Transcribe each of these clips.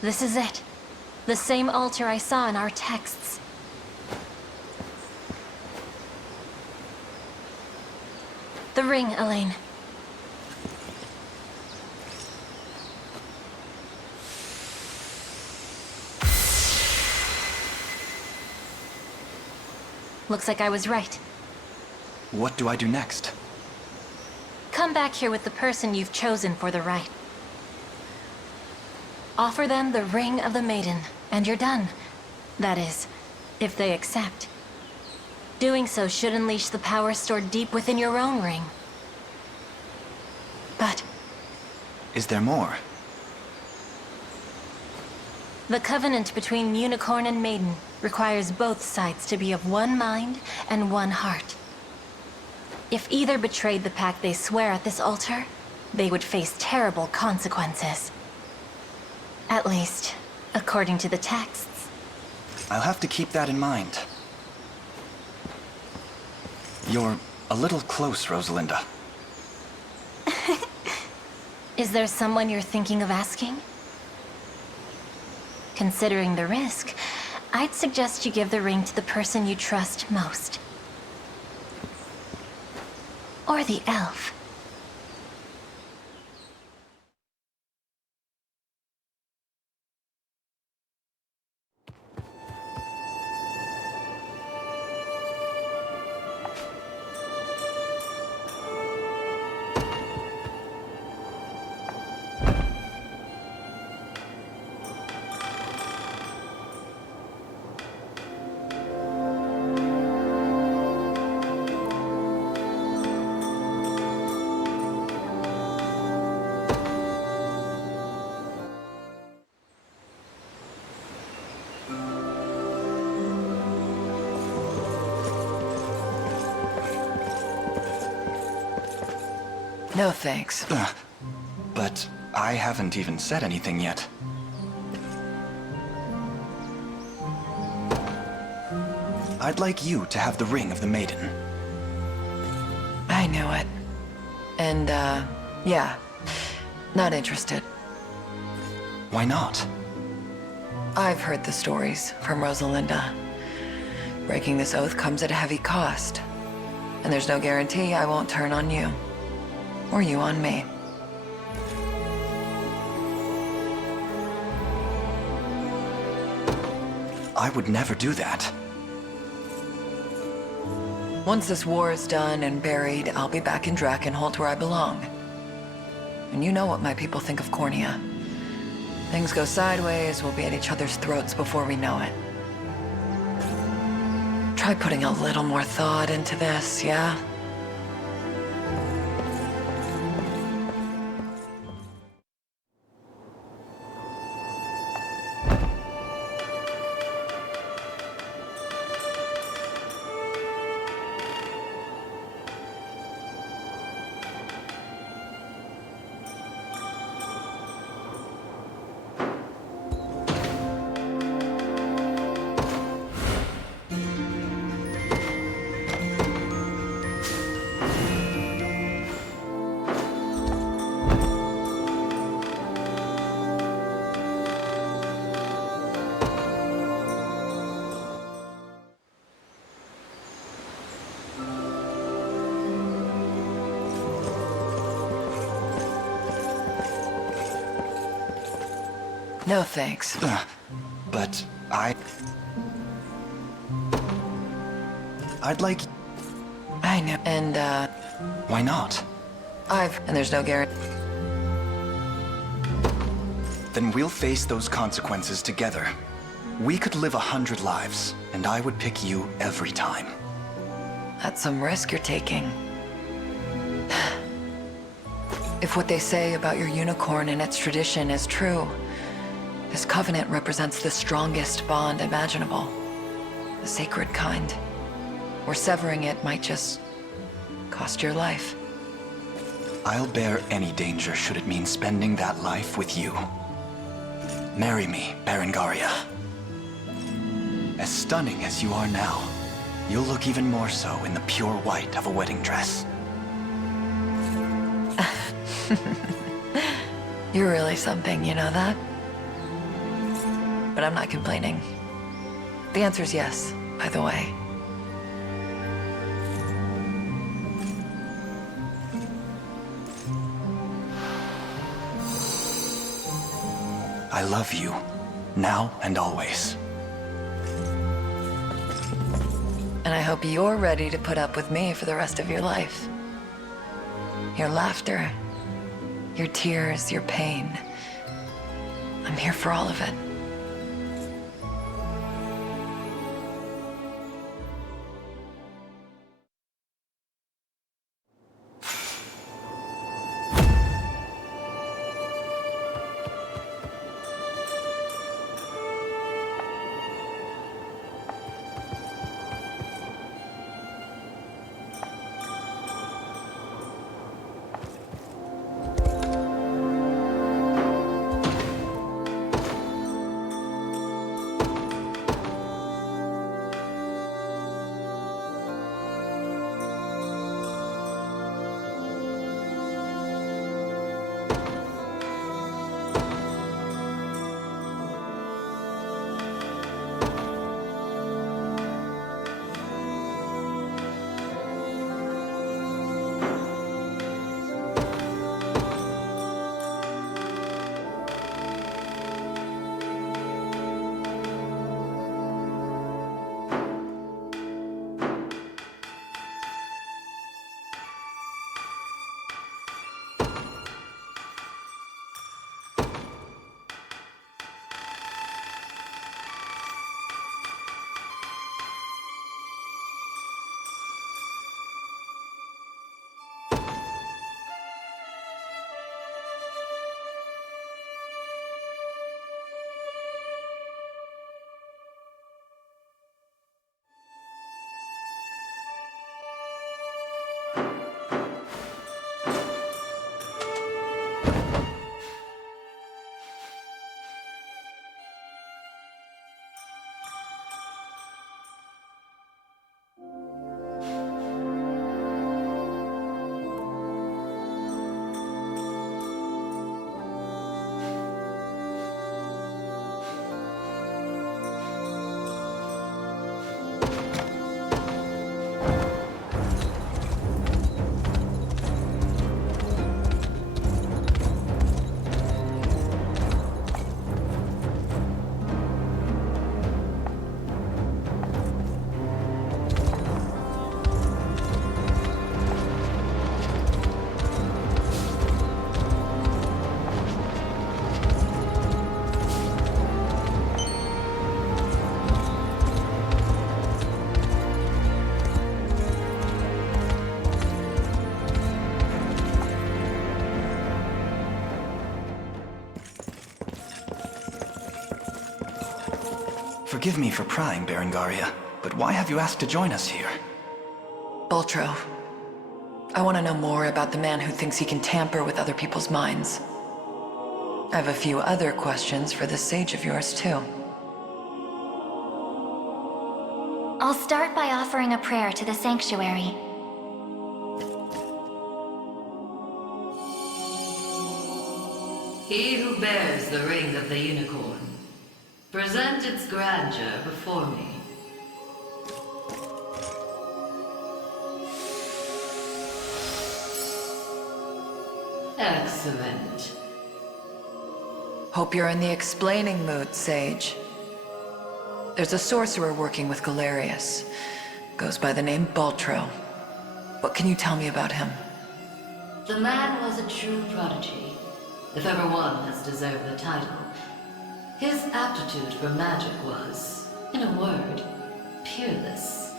This is it. The same altar I saw in our texts. The ring, Elaine. Looks like I was right. What do I do next? Come back here with the person you've chosen for the rite. Offer them the Ring of the Maiden, and you're done. That is, if they accept. Doing so should unleash the power stored deep within your own ring. But Is there more? the covenant between Unicorn and Maiden requires both sides to be of one mind and one heart. If either betrayed the pact they swear at this altar, they would face terrible consequences. At least, according to the texts. I'll have to keep that in mind. You're a little close, Rosalinda. Is there someone you're thinking of asking? Considering the risk, I'd suggest you give the ring to the person you trust most. Or the elf. No thanks. But I haven't even said anything yet. I'd like you to have the Ring of the Maiden. I knew it. And, yeah. Not interested. Why not? I've heard the stories from Rosalinda. Breaking this oath comes at a heavy cost. And there's no guarantee I won't turn on you. Or you on me. I would never do that. Once this war is done and buried, I'll be back in Drakenholt where I belong. And you know what my people think of Cornea. Things go sideways, we'll be at each other's throats before we know it. Try putting a little more thought into this, yeah? No thanks. But I'd like... I know. And, Why not? and there's no guarantee. Then we'll face those consequences together. We could live 100 lives, and I would pick you every time. That's some risk you're taking. If what they say about your unicorn and its tradition is true, this covenant represents the strongest bond imaginable. The sacred kind. Where severing it might just cost your life. I'll bear any danger should it mean spending that life with you. Marry me, Berengaria. As stunning as you are now, you'll look even more so in the pure white of a wedding dress. You're really something, you know that? but I'm not complaining. The answer's yes, by the way. I love you, now and always. And I hope you're ready to put up with me for the rest of your life. Your laughter, your tears, your pain. I'm here for all of it. Forgive me for prying, Berengaria, but why have you asked to join us here? Baltro, I want to know more about the man who thinks he can tamper with other people's minds. I have a few other questions for this sage of yours, too. I'll start by offering a prayer to the sanctuary. He who bears the ring of the unicorn, present its grandeur before me. Excellent. Hope you're in the explaining mood, Sage. There's a sorcerer working with Galerius. Goes by the name Baltro. What can you tell me about him? The man was a true prodigy, if ever one has deserved the title. His aptitude for magic was, in a word, peerless.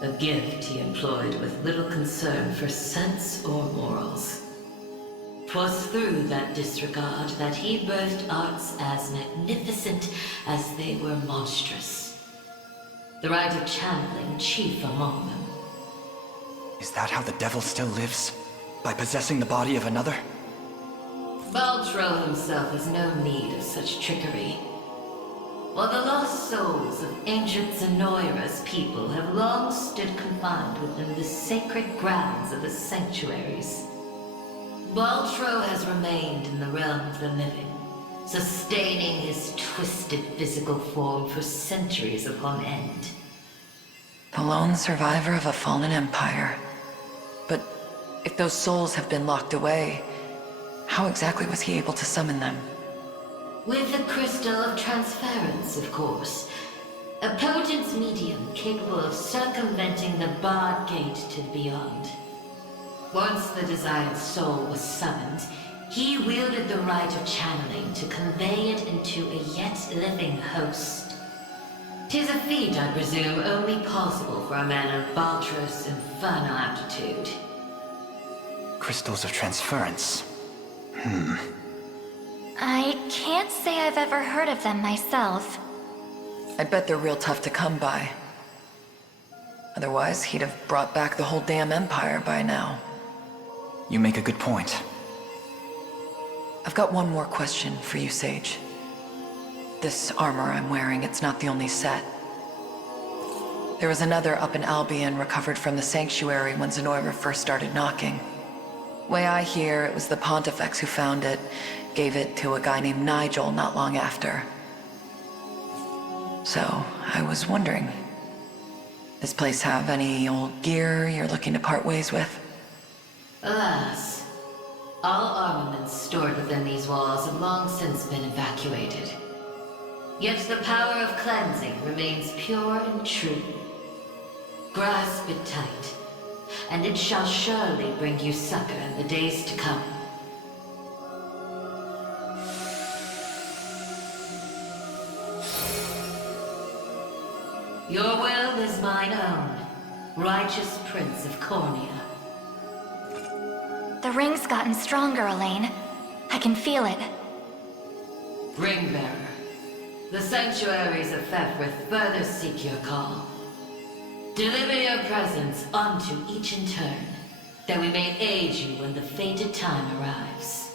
A gift he employed with little concern for sense or morals. 'Twas through that disregard that he birthed arts as magnificent as they were monstrous. The rite of channeling chief among them. Is that how the devil still lives? By possessing the body of another? Baltro himself has no need of such trickery. While the lost souls of ancient Zenoira's people have long stood confined within the sacred grounds of the sanctuaries, Baltro has remained in the realm of the living, sustaining his twisted physical form for centuries upon end. The lone survivor of a fallen empire. But if those souls have been locked away, how exactly was he able to summon them? With the crystal of transference, of course. A potent medium capable of circumventing the barred gate to the beyond. Once the desired soul was summoned, he wielded the right of channeling to convey it into a yet living host. 'Tis a feat, I presume, only possible for a man of Baltros' infernal aptitude. Crystals of transference. I can't say I've ever heard of them myself. I bet they're real tough to come by. Otherwise, he'd have brought back the whole damn empire by now. You make a good point. I've got one more question for you, Sage. This armor I'm wearing, it's not the only set. There was another up in Albion recovered from the Sanctuary when Zenoira first started knocking. Way I hear, it was the Pontifex who found it, gave it to a guy named Nigel not long after. So, I was wondering, this place have any old gear you're looking to part ways with? Alas, all armaments stored within these walls have long since been evacuated. Yet the power of cleansing remains pure and true. Grasp it tight, and it shall surely bring you succor in the days to come. Your will is mine own, righteous Prince of Cornea. The ring's gotten stronger, Elaine. I can feel it. Ringbearer, the sanctuaries of Fefrith further seek your call. Deliver your presence unto each in turn, that we may aid you when the fated time arrives.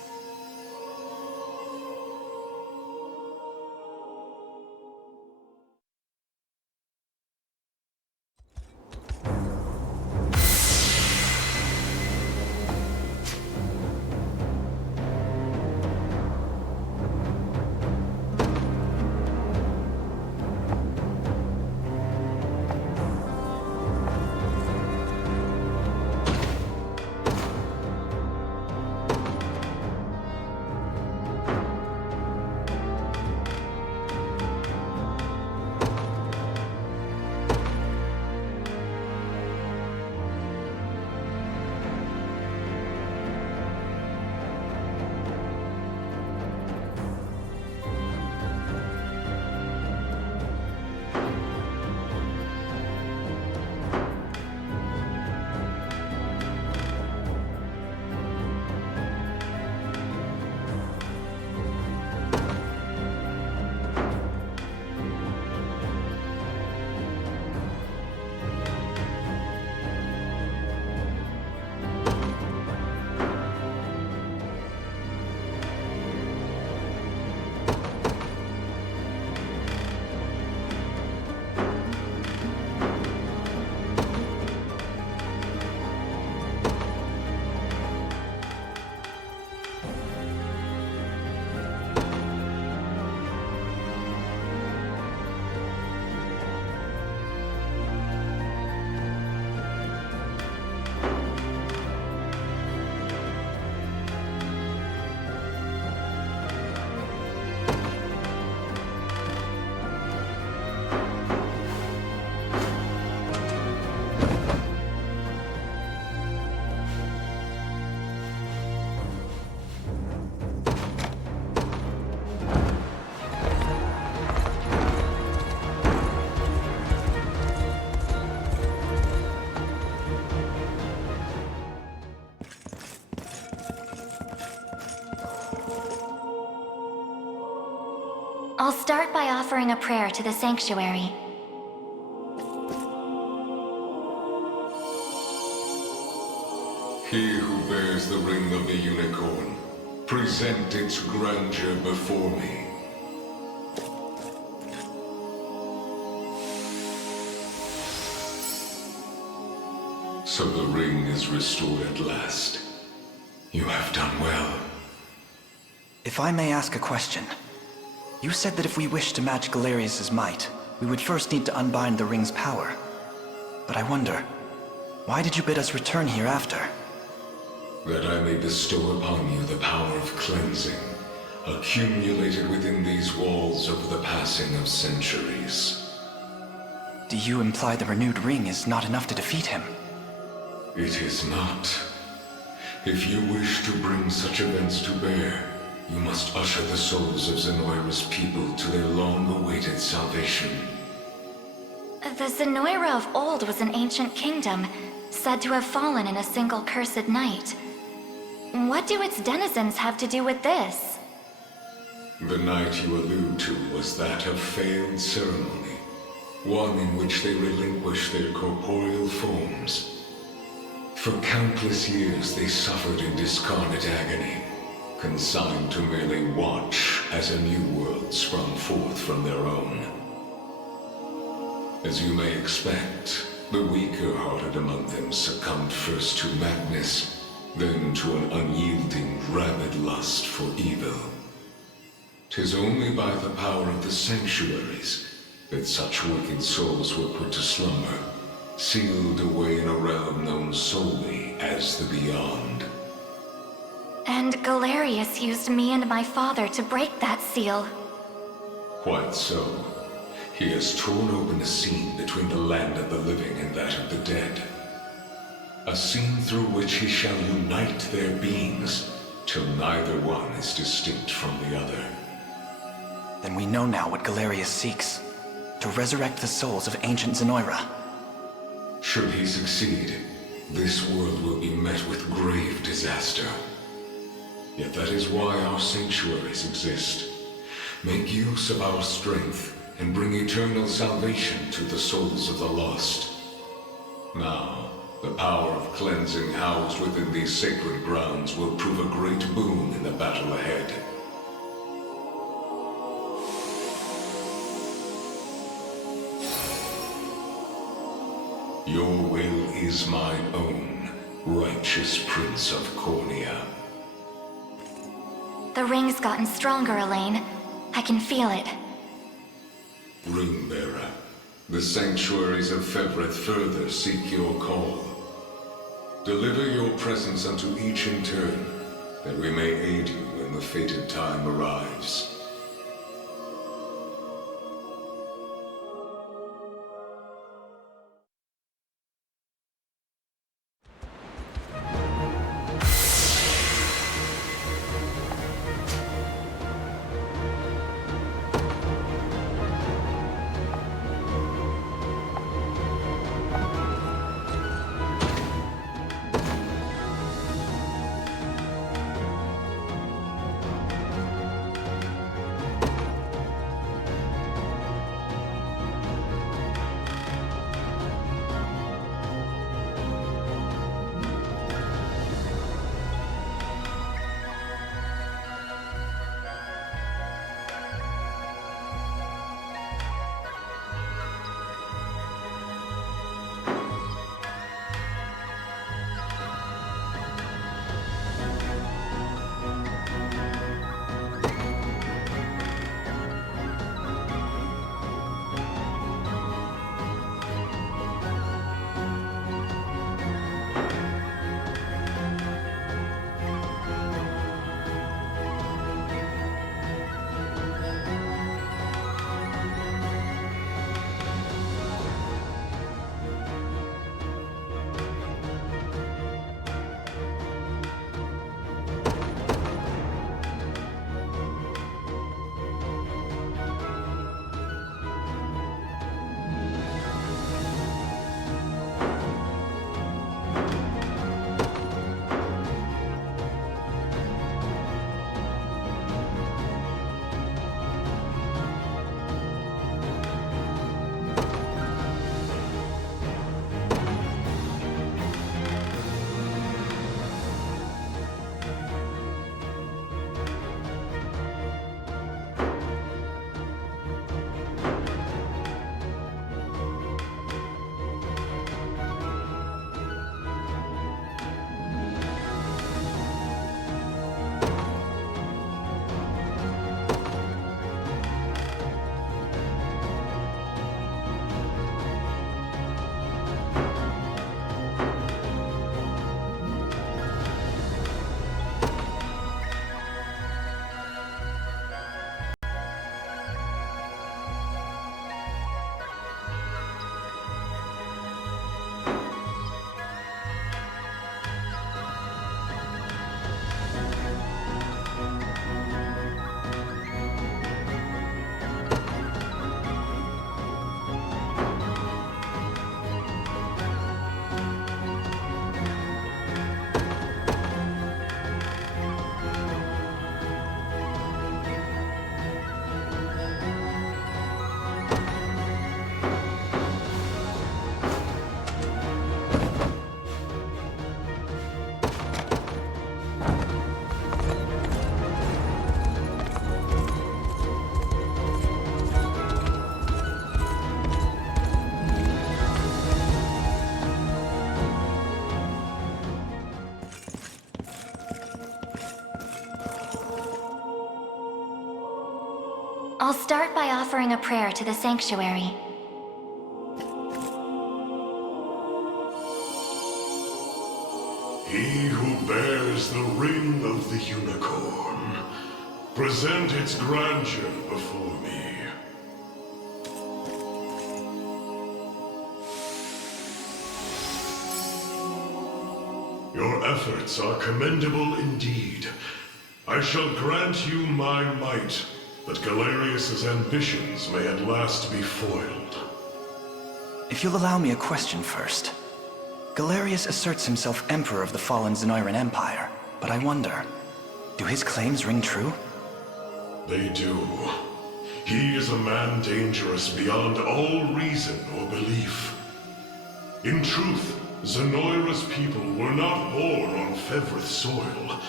I'll start by offering a prayer to the sanctuary. He who bears the ring of the unicorn, present its grandeur before me. So the ring is restored at last. You have done well. If I may ask a question. You said that if we wished to match Galerius' might, we would first need to unbind the ring's power. But I wonder, why did you bid us return here after? That I may bestow upon you the power of cleansing, accumulated within these walls over the passing of centuries. Do you imply the renewed ring is not enough to defeat him? It is not. If you wish to bring such events to bear, you must usher the souls of Zenoira's people to their long-awaited salvation. The Zenoira of old was an ancient kingdom, said to have fallen in a single cursed night. What do its denizens have to do with this? The night you allude to was that of failed ceremony, one in which they relinquished their corporeal forms. For countless years they suffered in discarnate agony, consigned to merely watch as a new world sprung forth from their own. As you may expect, the weaker-hearted among them succumbed first to madness, then to an unyielding, rabid lust for evil. 'Tis only by the power of the sanctuaries that such wicked souls were put to slumber, sealed away in a realm known solely as the Beyond. And Galerius used me and my father to break that seal. Quite so. He has torn open a seam between the land of the living and that of the dead. A seam through which he shall unite their beings, till neither one is distinct from the other. Then we know now what Galerius seeks. To resurrect the souls of ancient Zenoira. Should he succeed, this world will be met with grave disaster. Yet that is why our sanctuaries exist. Make use of our strength and bring eternal salvation to the souls of the lost. Now, the power of cleansing housed within these sacred grounds will prove a great boon in the battle ahead. Your will is mine own, righteous Prince of Cornea. The ring's gotten stronger, Elaine. I can feel it. Ringbearer, the sanctuaries of Fevrith further seek your call. Deliver your presence unto each in turn, that we may aid you when the fated time arrives. I'll start by offering a prayer to the sanctuary. He who bears the ring of the unicorn, present its grandeur before me. Your efforts are commendable indeed. I shall grant you my might, that Galerius's ambitions may at last be foiled. If you'll allow me a question first. Galerius asserts himself Emperor of the fallen Zenoiran Empire, but I wonder, do his claims ring true? They do. He is a man dangerous beyond all reason or belief. In truth, Zenoira's people were not born on Fevrith soil,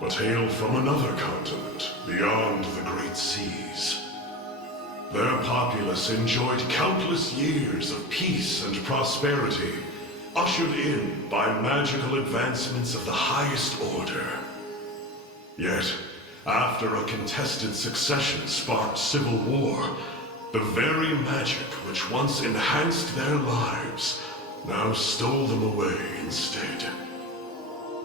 but hail from another continent, beyond the Great Seas. Their populace enjoyed countless years of peace and prosperity, ushered in by magical advancements of the highest order. Yet, after a contested succession sparked civil war, the very magic which once enhanced their lives now stole them away instead.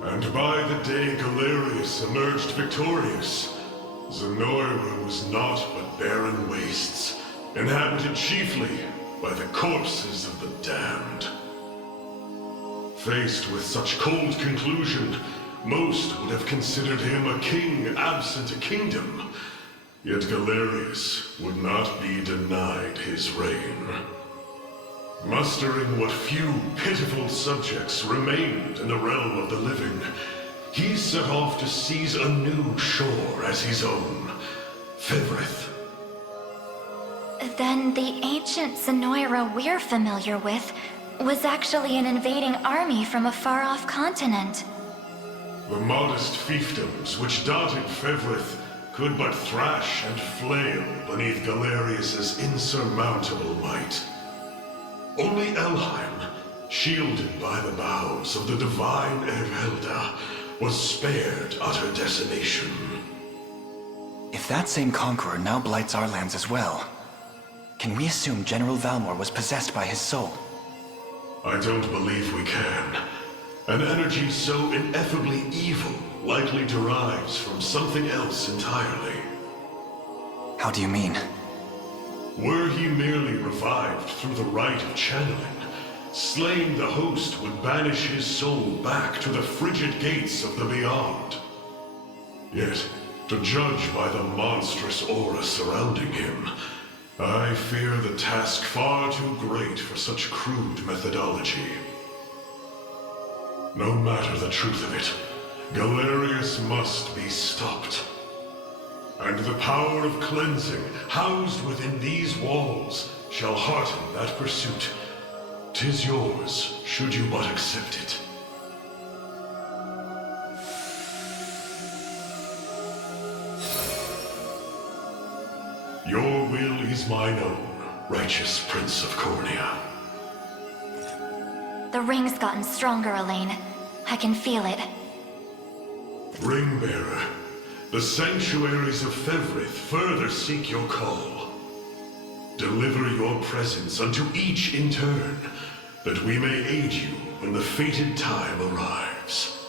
And by the day Galerius emerged victorious, Zenoira was naught but barren wastes, inhabited chiefly by the corpses of the damned. Faced with such cold conclusion, most would have considered him a king absent a kingdom. Yet Galerius would not be denied his reign. Mustering what few pitiful subjects remained in the realm of the living, he set off to seize a new shore as his own, Fevrith. Then the ancient Zenoira we're familiar with was actually an invading army from a far-off continent. The modest fiefdoms which dotted Fevrith could but thrash and flail beneath Galerius's insurmountable might. Only Elheim, shielded by the boughs of the divine Erelda, was spared utter decimation. If that same conqueror now blights our lands as well, can we assume General Valmor was possessed by his soul? I don't believe we can. An energy so ineffably evil likely derives from something else entirely. How do you mean? Were he merely revived through the rite of channeling, slaying the host would banish his soul back to the frigid gates of the beyond. Yet, to judge by the monstrous aura surrounding him, I fear the task far too great for such crude methodology. No matter the truth of it, Galerius must be stopped. And the power of cleansing housed within these walls shall hearten that pursuit. 'Tis yours, should you but accept it. Your will is mine own, righteous Prince of Cornea. The ring's gotten stronger, Elaine. I can feel it. Ringbearer, the sanctuaries of Fevrith further seek your call. Deliver your presence unto each in turn, that we may aid you when the fated time arrives.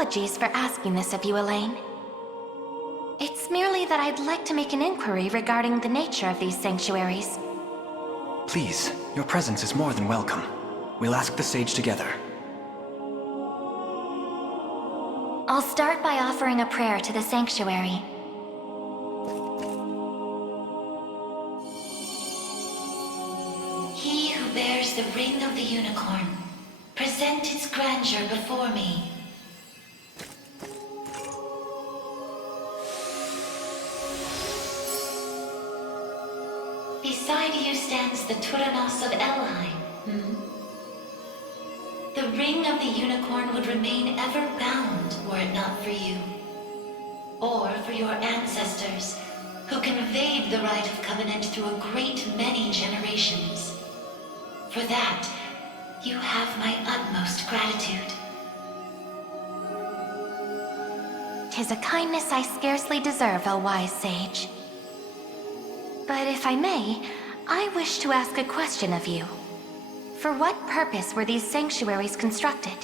apologies for asking this of you, Elaine. It's merely that I'd like to make an inquiry regarding the nature of these sanctuaries. Please, your presence is more than welcome. We'll ask the sage together. I'll start by offering a prayer to the sanctuary. He who bears the ring of the unicorn, present its grandeur before me. Beside you stands the Turanos of Elheim. The ring of the unicorn would remain ever bound were it not for you. Or for your ancestors, who conveyed the right of covenant through a great many generations. For that, you have my utmost gratitude. 'Tis a kindness I scarcely deserve, O wise sage. But if I may, I wish to ask a question of you. For what purpose were these sanctuaries constructed?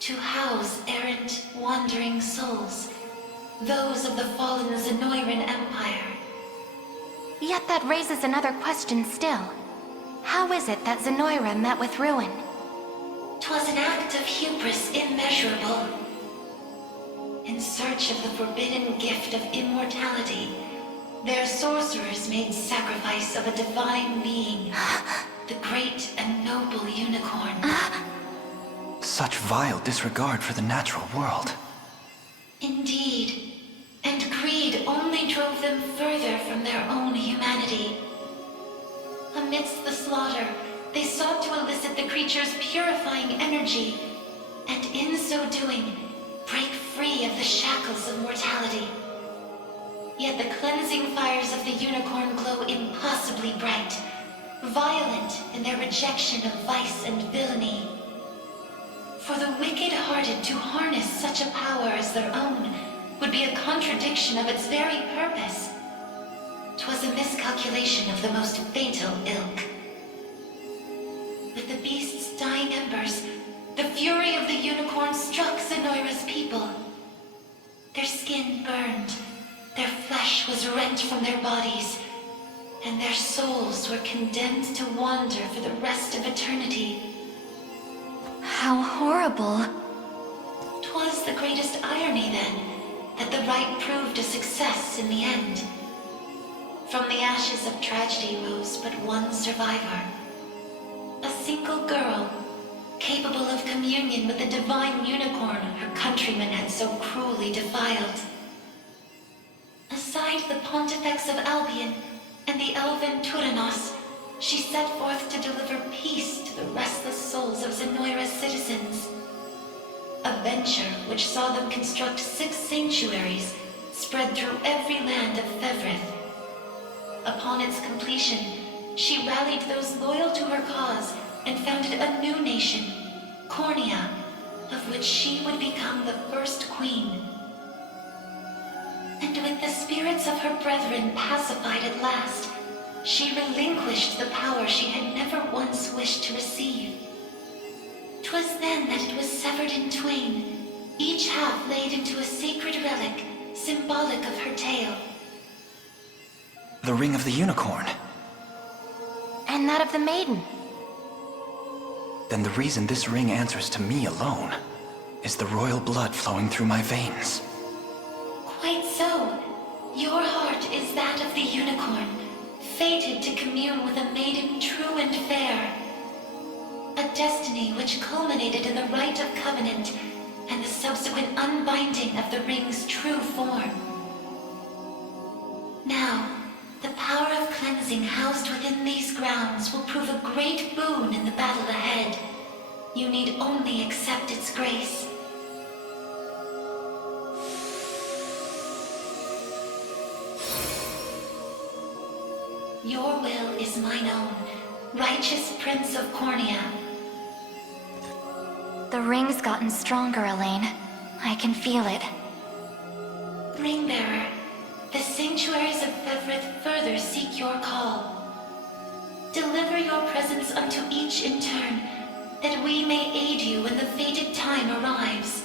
To house errant, wandering souls, those of the fallen Zenoiran Empire. Yet that raises another question still. How is it that Zenoira met with ruin? 'Twas an act of hubris immeasurable. In search of the forbidden gift of immortality, their sorcerers made sacrifice of a divine being, the great and noble unicorn. Such vile disregard for the natural world. Indeed. And greed only drove them further from their own humanity. Amidst the slaughter, they sought to elicit the creature's purifying energy, and in so doing, break free of the shackles of mortality. Yet the cleansing fires of the unicorn glow impossibly bright, violent in their rejection of vice and villainy. For the wicked-hearted to harness such a power as their own would be a contradiction of its very purpose. 'Twas a miscalculation of the most fatal ilk. With the beast's dying embers, the fury of the unicorn struck Zenoira's people. Their skin burned, their flesh was rent from their bodies, and their souls were condemned to wander for the rest of eternity. How horrible. 'Twas the greatest irony, then, that the right proved a success in the end. From the ashes of tragedy rose but one survivor. A single girl, capable of communion with the divine unicorn her countrymen had so cruelly defiled. Aside the Pontifex of Albion and the elven Turanos, she set forth to deliver peace to the restless souls of Zenoira's citizens. A venture which saw them construct 6 sanctuaries spread through every land of Fevrith. Upon its completion, she rallied those loyal to her cause and founded a new nation, Cornea, of which she would become the first queen. And with the spirits of her brethren pacified at last, she relinquished the power she had never once wished to receive. 'Twas then that it was severed in twain, each half laid into a sacred relic, symbolic of her tale. The ring of the unicorn. And that of the maiden. Then the reason this ring answers to me alone is the royal blood flowing through my veins. Quite so. Your heart is that of the unicorn, fated to commune with a maiden true and fair. A destiny which culminated in the rite of covenant and the subsequent unbinding of the ring's true form. Now, the power of cleansing housed within these grounds will prove a great boon in the battle ahead. You need only accept its grace. Your will is mine own, righteous Prince of Cornea. The ring's gotten stronger, Elaine. I can feel it. Ringbearer, the sanctuaries of Fevrith further seek your call. Deliver your presence unto each in turn, that we may aid you when the fated time arrives.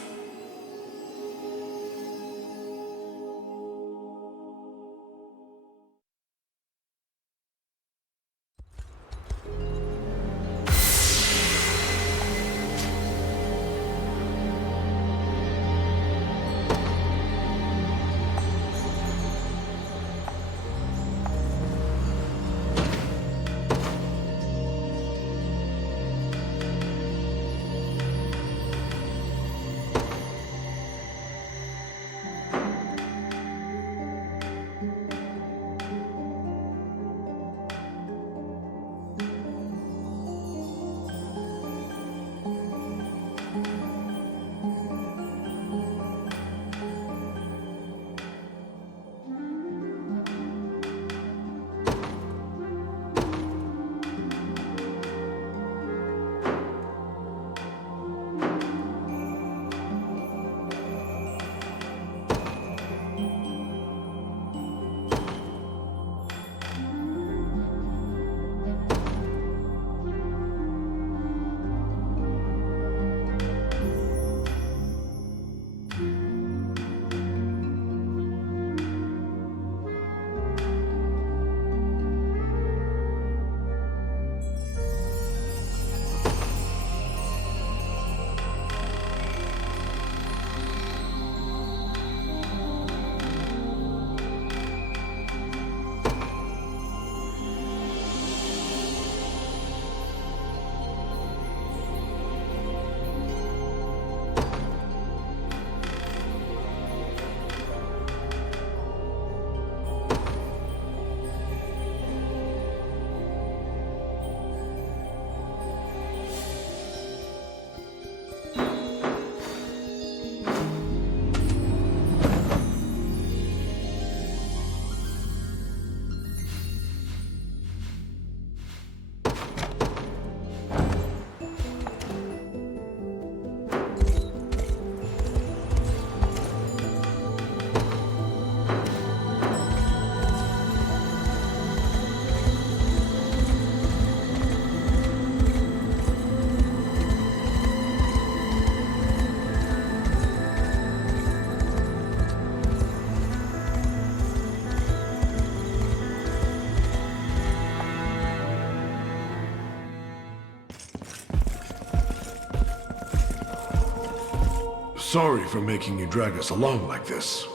Sorry for making you drag us along like this.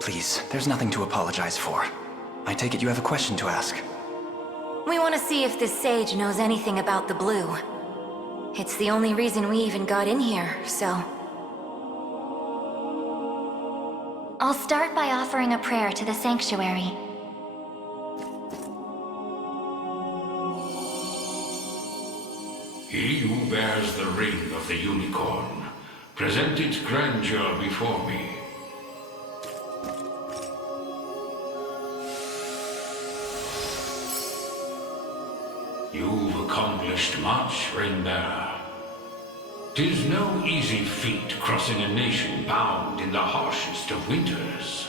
Please, there's nothing to apologize for. I take it you have a question to ask. We want to see if this sage knows anything about the blue. It's the only reason we even got in here, so... I'll start by offering a prayer to the sanctuary. He who bears the ring of the unicorn, present its grandeur before me. You've accomplished much, Ring-bearer. 'Tis no easy feat crossing a nation bound in the harshest of winters.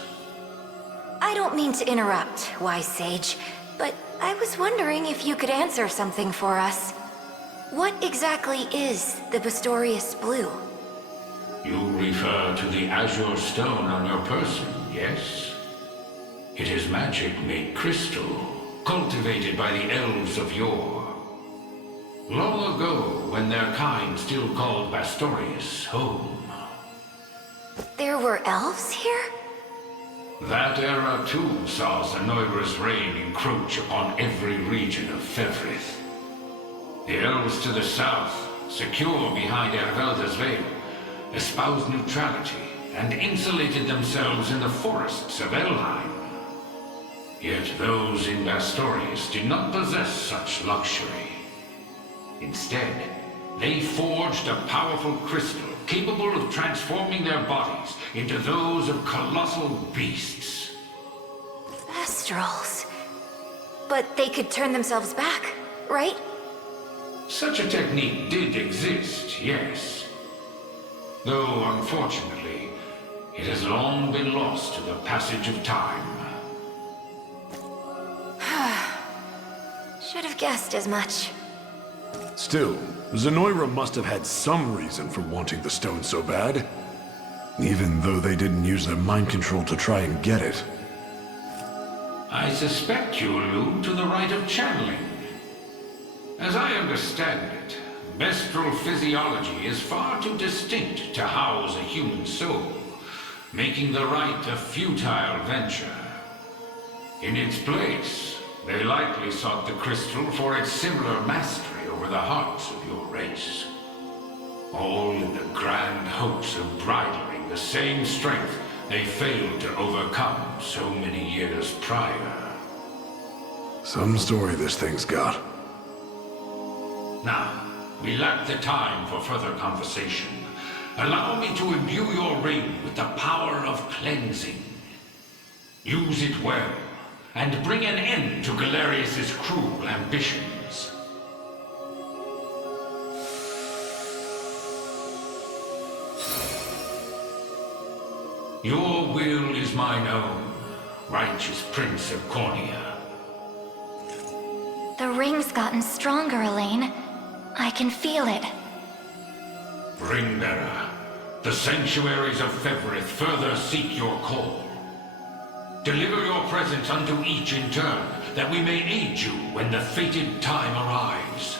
I don't mean to interrupt, wise sage, but I was wondering if you could answer something for us. What exactly is the Bastorius Blue? You refer to the azure stone on your person, yes? It is magic made crystal, cultivated by the elves of yore. Long ago, when their kind still called Bastorius home. There were elves here? That era too saw Zenoira's reign encroach upon every region of Fevrith. The elves to the south, secure behind Ervelda's veil, espoused neutrality and insulated themselves in the forests of Elheim. Yet those in Bastorius did not possess such luxury. Instead, they forged a powerful crystal capable of transforming their bodies into those of colossal beasts. Astrals. But they could turn themselves back, right? Such a technique did exist, yes. Though, unfortunately, it has long been lost to the passage of time. Should have guessed as much. Still, Zenoira must have had some reason for wanting the stone so bad. Even though they didn't use their mind control to try and get it. I suspect you allude to the rite of channeling. As I understand it, Bestral physiology is far too distinct to house a human soul, making the rite a futile venture. In its place, they likely sought the crystal for its similar mastery over the hearts of your race. All in the grand hopes of bridling the same strength they failed to overcome so many years prior. Some story this thing's got. Now, we lack the time for further conversation. Allow me to imbue your ring with the power of cleansing. Use it well, and bring an end to Galerius's cruel ambitions. Your will is mine own, righteous Prince of Cornea. The ring's gotten stronger, Elaine. I can feel it. Ringbearer, the sanctuaries of Fevrith further seek your call. Deliver your presence unto each in turn, that we may aid you when the fated time arrives.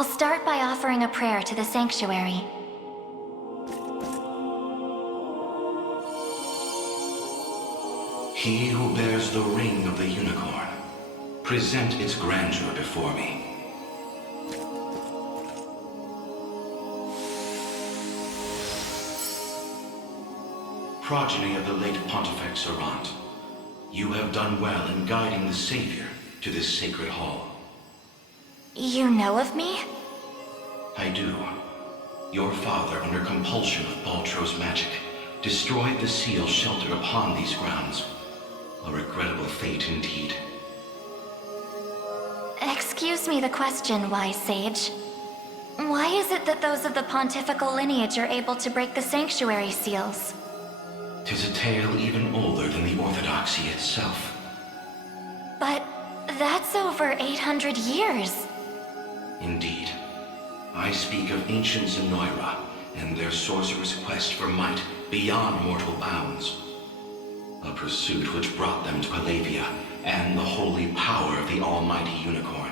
I'll start by offering a prayer to the sanctuary. He who bears the ring of the unicorn, present its grandeur before me. Progeny of the late Pontifex Errant, you have done well in guiding the Savior to this sacred hall. You know of me? I do. Your father, under compulsion of Baltro's magic, destroyed the seal sheltered upon these grounds. A regrettable fate indeed. Excuse me the question, wise sage. Why is it that those of the pontifical lineage are able to break the sanctuary seals? 'Tis a tale even older than the Orthodoxy itself. But that's over 800 years. Indeed. I speak of ancient Zenoira and their sorcerer's quest for might beyond mortal bounds. A pursuit which brought them to Palavia and the holy power of the almighty unicorn.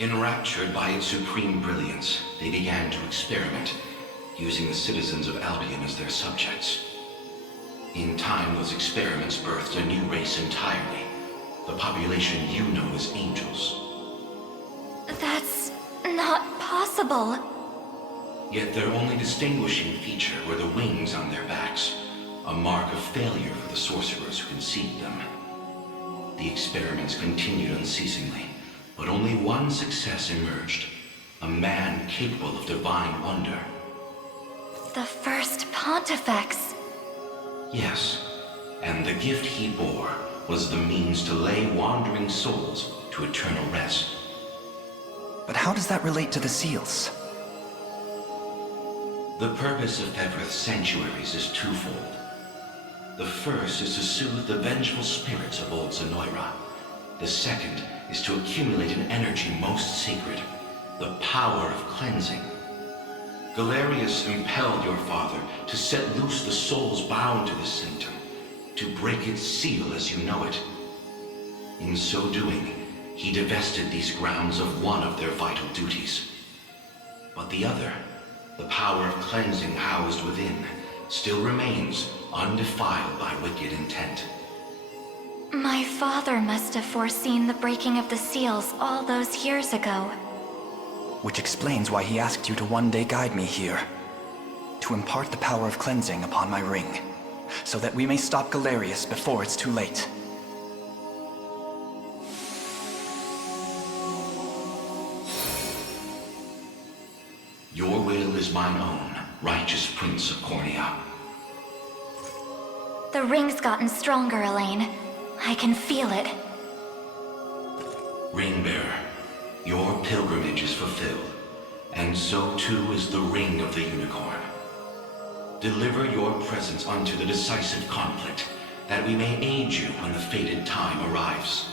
Enraptured by its supreme brilliance, they began to experiment, using the citizens of Albion as their subjects. In time, those experiments birthed a new race entirely, the population you know as angels. That's not possible. Yet their only distinguishing feature were the wings on their backs, a mark of failure for the sorcerers who conceived them. The experiments continued unceasingly, but only one success emerged, a man capable of divine wonder. The first Pontifex. Yes, and the gift he bore was the means to lay wandering souls to eternal rest. But how does that relate to the seals? The purpose of Fevrith's sanctuaries is twofold. The first is to soothe the vengeful spirits of old Zenoira. The second is to accumulate an energy most sacred, the power of cleansing. Galerius impelled your father to set loose the souls bound to this sanctum, to break its seal as you know it. In so doing, he divested these grounds of one of their vital duties. But the other, the power of cleansing housed within, still remains undefiled by wicked intent. My father must have foreseen the breaking of the seals all those years ago. Which explains why he asked you to one day guide me here. To impart the power of cleansing upon my ring, so that we may stop Galerius before it's too late. Your will is mine own, righteous Prince of Cornea. The ring's gotten stronger, Elaine. I can feel it. Ringbearer, your pilgrimage is fulfilled, and so too is the ring of the unicorn. Deliver your presence unto the decisive conflict, that we may aid you when the fated time arrives.